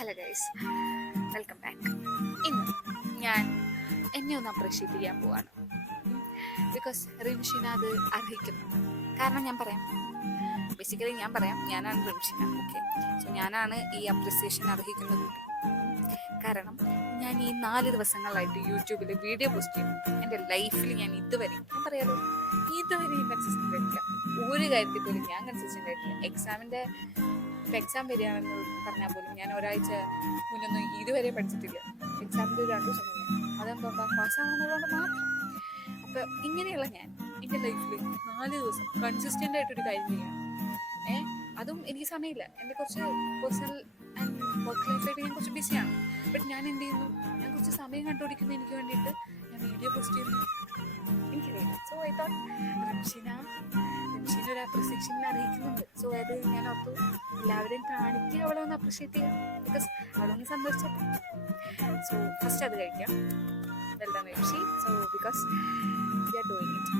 Hello guys, welcome back. ഇന്ന് ഞാൻ എന്നെ ഒന്ന് അപ്രീഷിയേറ്റ് ചെയ്യാൻ പോവാണ്. ബിക്കോസ് റിംഷിന അത് അർഹിക്കുന്നു. കാരണം ഞാൻ പറയാം, ബേസിക്കലി ഞാനാണ് റിംഷിന. ഓക്കെ, സോ ഞാനാണ് ഈ അപ്രിസിയേഷൻ അർഹിക്കുന്നത്. കാരണം ഞാൻ ഈ 4 ദിവസങ്ങളായിട്ട് യൂട്യൂബിൽ വീഡിയോ പോസ്റ്റ് ചെയ്യുന്നുണ്ട്. എൻ്റെ ലൈഫിൽ ഞാൻ ഇതുവരെ കൺസിസ്റ്റൻ്റ് ആയിട്ടില്ല. ഒരു കാര്യത്തിൽ പോലും ഞാൻ കൺസിസ്റ്റൻ്റ് ആയിട്ടില്ല. എക്സാം വരികയാണെന്ന് പറഞ്ഞാൽ പോലും ഞാൻ ഒരാഴ്ച മുന്നൊന്നും ഇതുവരെ പഠിച്ചിട്ടില്ല. എക്സാമിൻ്റെ ഒരു 2 ദിവസം മുന്നേ, അതെന്താ പാസ്സാവണമെന്നുള്ളതുകൊണ്ട് മാത്രം. അപ്പോൾ ഇങ്ങനെയുള്ള ഞാൻ എൻ്റെ ലൈഫിൽ 4 ദിവസം കൺസിസ്റ്റൻ്റ് ആയിട്ടൊരു കാര്യം ചെയ്യണം. അതും എനിക്ക് സമയമില്ല. എൻ്റെ കുറച്ച് പേഴ്സണൽ ആൻഡ് വർക്ക് ലൈഫായിട്ട് ഞാൻ കുറച്ച് ബിസിയാണ്. ബട്ട് ഞാൻ എന്ത് ചെയ്യുന്നു, ഞാൻ കുറച്ച് സമയം കണ്ടുപിടിക്കുന്നു എനിക്ക് വേണ്ടിയിട്ട്. ഞാൻ വീഡിയോ പോസ്റ്റ് ചെയ്യുന്നു. എനിക്കറിയില്ല. സോ ഐ തോട്ട് റിംഷിന ഒരു അപ്രിസിയേഷൻ അറിയിക്കുന്നുണ്ട്. സോ അത് ഞാൻ ഓർത്തു എല്ലാവരെയും കാണിക്കുക, അവളെ ഒന്ന് അപ്രിഷിയേറ്റ് ചെയ്യാം. ബിക്കോസ് അവളൊന്ന് സന്തോഷിച്ചട്ടെ. സോ ഫസ്റ്റ് അത് കഴിക്കാം. Well done Rimshi. So because we are doing it.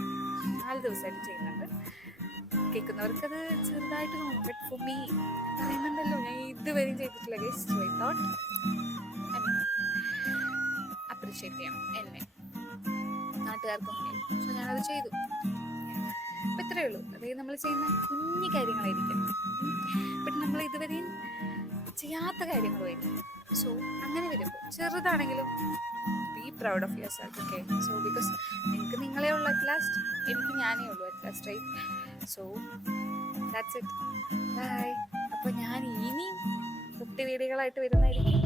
4 ദിവസമായിട്ട് ചെയ്യുന്നുണ്ട്. കേൾക്കുന്നവർക്കത് ചെറുതായിട്ട് തോന്നും. ബട്ട് ഫോർ മീ, പറയുന്നുണ്ടല്ലോ ഞാൻ ഇതുവരെയും ചെയ്തിട്ടില്ല guys. So I thought appreciate ചെയ്യാം എന്നെ, നാട്ടുകാർക്കും. സോ ഞാനത് ചെയ്തു. അപ്പം ഇത്രയേ ഉള്ളൂ. അതായത് നമ്മൾ ചെയ്യുന്ന കുഞ്ഞു കാര്യങ്ങളായിരിക്കും, ബട്ട് നമ്മൾ ഇതുവരെയും ചെയ്യാത്ത കാര്യങ്ങളുമായിരിക്കും. സോ അങ്ങനെ വരുമ്പോൾ ചെറുതാണെങ്കിലും be proud of yourself. Okay, so because നിങ്ങൾക്ക് നിങ്ങളെ ഉള്ളൂ അറ്റ് ലാസ്റ്റ്, എനിക്ക് ഞാനേ ഉള്ളൂ at last, right? So that's it. Bye. അപ്പോൾ ഞാൻ ഇനിയും 50 വീഡിയോകളായിട്ട് വരുന്നതായിരിക്കും.